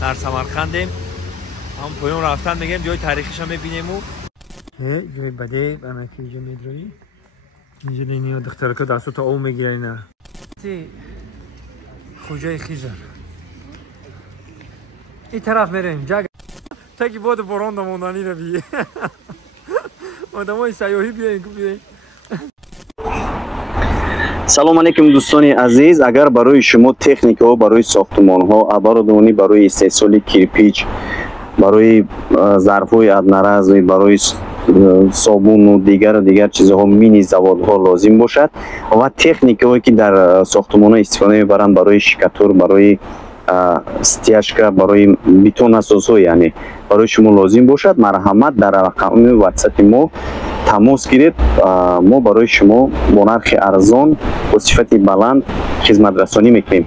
در سمرقندیم. هم پایون رفتن میگیم جای تاریخیش هم ببینیم و جای بده برای که اینجا میدروی اینجا دینی دختر که دستو تا او میگیره نه خوجای خیزر این طرف میریم جگ تا که بود بران دموندانی رو بیه آدم های سیاهی بیاین سلام علیکم دوستان عزیز. اگر برای شما تکنیک ها برای ساختمان ها عبارتونی برای استحصال کیرپیچ برای ظرف های ادنرز برای صابون و دیگر چیزها مینی زواد ها لازم باشد و تکنیک هایی که در ساختمان ها استفاده میبرند برای شکاتور برای استیاشکا برای بیتون اساس ها یعنی برای شما لازم باشد مرحمت در رقم واتساپ ما تماس گیرید. ما برای شما با نرخ ارزان و صفت بلند خدمت رسانی میکنیم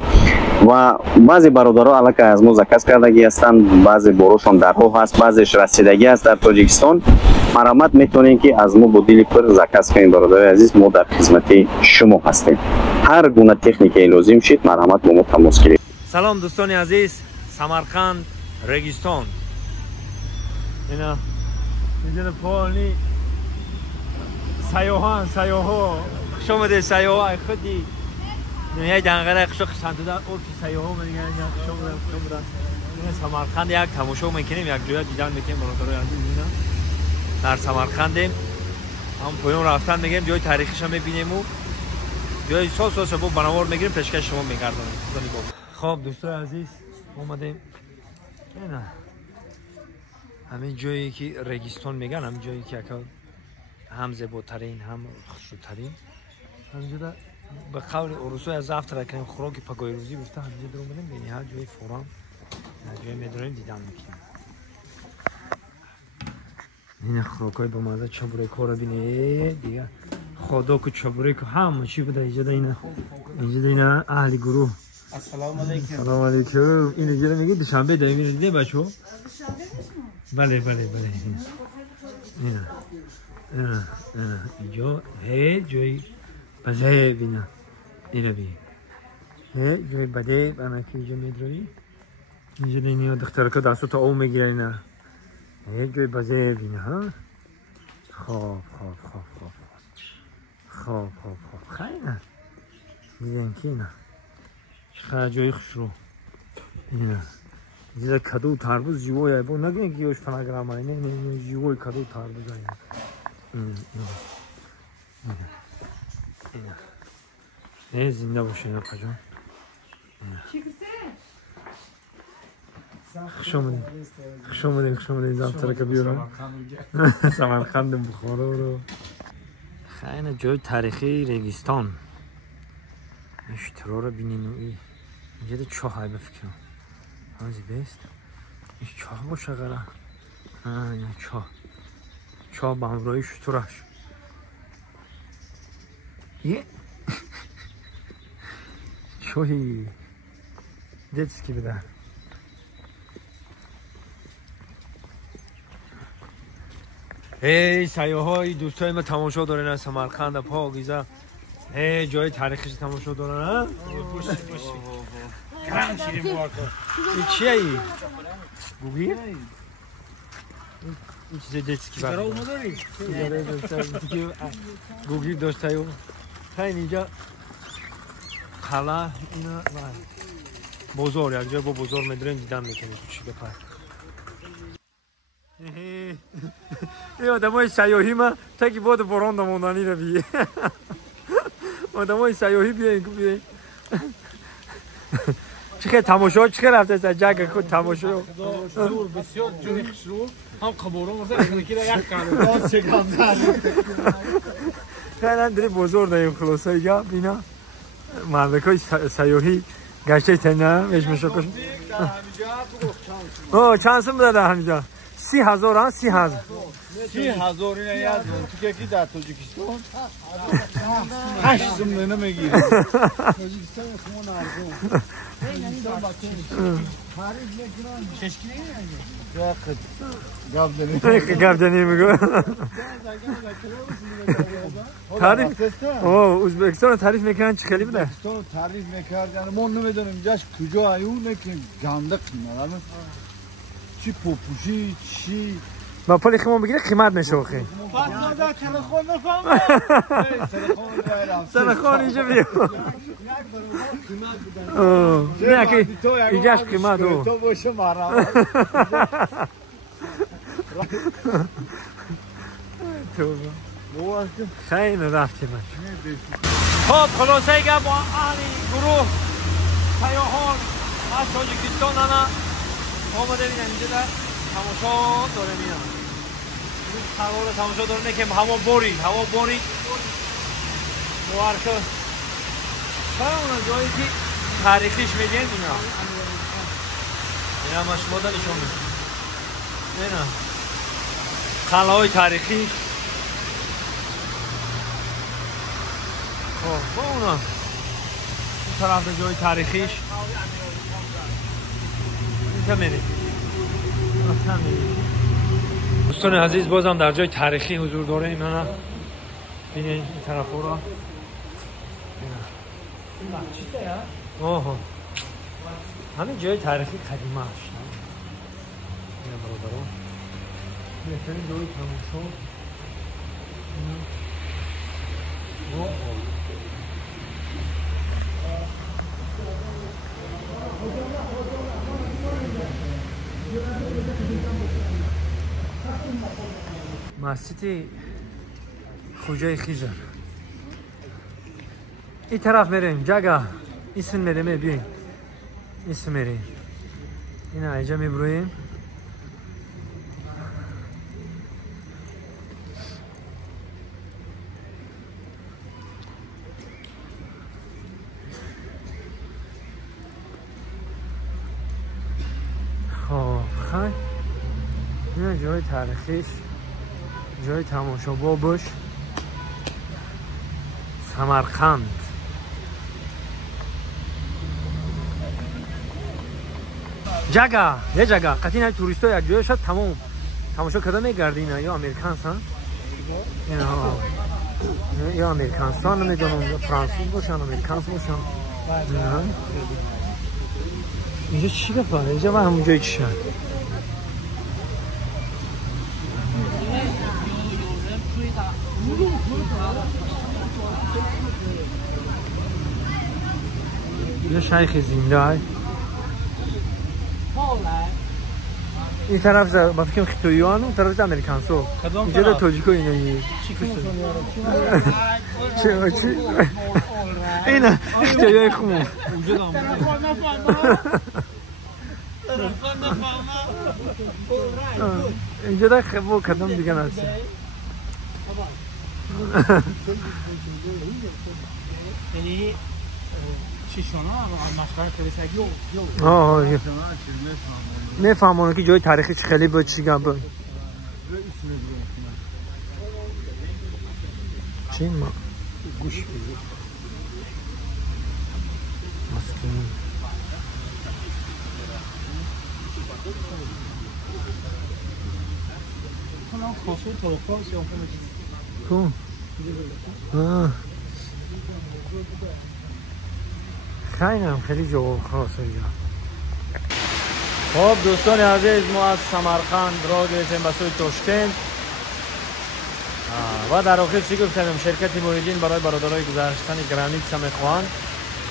و بعضی برادرها الان از ما زکات کردگی هستند، بعضی بروشان درها هست، بعضیش رسیدگی است در تاجیکستان. مرحمت میتونین که از ما با دل پر زکات کنین. برادر عزیز ما در خدمت شما هستیم. هر گونه تکنیکی لازم شید مرحمت با ما تماس گیرید. سلام دوستان عزیز، سمرقند رگستان اینا اینجا پانی سیاهان خوش آمده سیاهان خودی دنیای دنقره خوش قسمت دار اول که سیاهان میگن خوش آمده این سمرقند یک تماشا میکنیم یک جای دیدن میکنیم برادرای عزیز اینا در سمرقندیم. هم پایون رفتن میگیم جای تاریخیش هم ببینیم و جای ساس با بنوار میگیریم پیشکش شما میگردونیم. خب دوستان عزیز اومدیم اینا همین جایی که رگستان میگن، همین جایی که هم زیباترین هم خوشترین همینجا به قول اروسای از افت را کنیم خوراک پگاه روزی بفته همینجا در اومدیم بینی هر جای فوران هر جای میداریم دیدن میکنیم. این خوراک های با مزه چابوره کارا بینه دیگه خدا که چابوره که همه چی بوده اینجا دینا اهل گروه. السلام علیکم. سلام علیکم. این دیگه میگه دوشنبه داریم این دیگه بچو. بله اینا اینجا هی جوی بده بینا اینا بی هی جوی بده برای که اینجا میدروی اینجا دینی دختر که دستو تا او میگیره اینا هی جوی بده بینا ها. خواب خیلی دیگه که اینا چقدر جای خوش رو اینا دیگه کدو تربوز جیوه با نگه گیوش فنگرام اینه جیوه کدو تربوز اینا زنده باشه اینا کجا خوش آمدیم زمتره که بیارم سمرقند بخارا رو خیلی جای تاریخی رگستان اشترا رو بینیم اینجا ده چاه های بفکرم همزی بیست این چاه باشه غره این چاه به همراهی شطورش یه چاهی دیدست که بده ای سیاهای دوستای ما تماشا دارین از سمرقند پاکیزه ای جای تاریخیش تماشا دارن کرم شیرین بارکن این چیه ای؟ گوگی؟ این چیزه دیدست که برای اومه داری؟ گوگی داشته ایو خیلی اینجا قلعه اینا بزرگ یک جای با بزرگ میداریم دیدن میکنیم چی بپر این آدم های سیاهی ما تا که بود بران دموندانی رو بیه آدم های سیاهی بیاین چه تماشا چه رفته است جگ خود تماشا دور بسیار جوی خشرو هم قبورو مرده یکی را یک کارو باز چه کام زد خیلی دری بزرگ داریم خلاصه اینجا بینا مردکای سیاهی گشته تنه ویش مشکش چانسم داده همینجا 30,000 ها 30,000 30,000 اینا یادم تو که در تاجیکستان 8 سوم نمیگیره تاجیکستان خون ارزون گردنی میگه تعریف ازبکستان تعریف میکنن چه خیلی بده ازبکستان تعریف میکردن ما نمیدونیم جاش کجا ایونه که گنده قیمت چی پوپوشی چی با پولی خیمون بگیره قیمت نشه خیلی فاطمه تلفن نفهمم تلفن اینجا بیا نه که اینجاش قیمت تو باشه مرا خیلی رفتی من خب خلاصه گم با اهلی گروه سیاحان از تاجیکستان آمده بینن اینجا در تماشا داره میان این سوار تماشا داره میکنم هوا باری موارکه اون جایی که تاریخیش میگن اینا ما شما دارشون اینا خلاهای تاریخی با اونا این طرف جای تاریخیش اینجا میریم دوستان عزیز بازم در جای تاریخی حضور داره اینا بینید این طرف ها را این مسجده یا؟ همین جای تاریخی قدیمه هست این برادران بهترین جای تماشا مسجد خوجه خیزر این طرف میریم جگه اسم میریم بیاین اسم میریم این اینجا میبرویم خب خیلی این جای تاریخیش جای تماشا بابش سمرقند جگه یه جگه قطعی نه توریست ها یک جای شد تمام تماشا کده میگردی نه یا امریکان هستن یا امریکان هستن نمیدونم فرانسوز باشن امریکان باشن اینجا چی گفت اینجا و همون جای چی شد یه شیخ زنده این طرف با فکرم خیتویان اون طرف امریکان سو اینجا در تاجیکو اینه چی؟ اینه خیتویای خون اینجا در خبو کدام دیگه نرسی یعنی چیشانا مشغله کلیساگی آه نفهمونه که جای تاریخی چه خیلی بود چی گم بود چی ما گوش بگیر مسکین کنم خاصو توقع سیاه کن خیلی جو خاصه یا خب دوستان عزیز ما از سمرقند را گرفتیم به سوی تاشکند و در آخر چی گفتم شرکت محیدین برای برادرای گذشتن گرانیت سمیخوان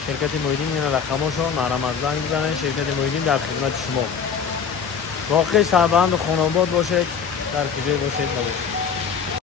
شرکت محیدین مینا رقماشون محرم از زنگ بزنن شرکت محیدین در خدمت شما واقعی سربند و خانواد باشید در کجای باشید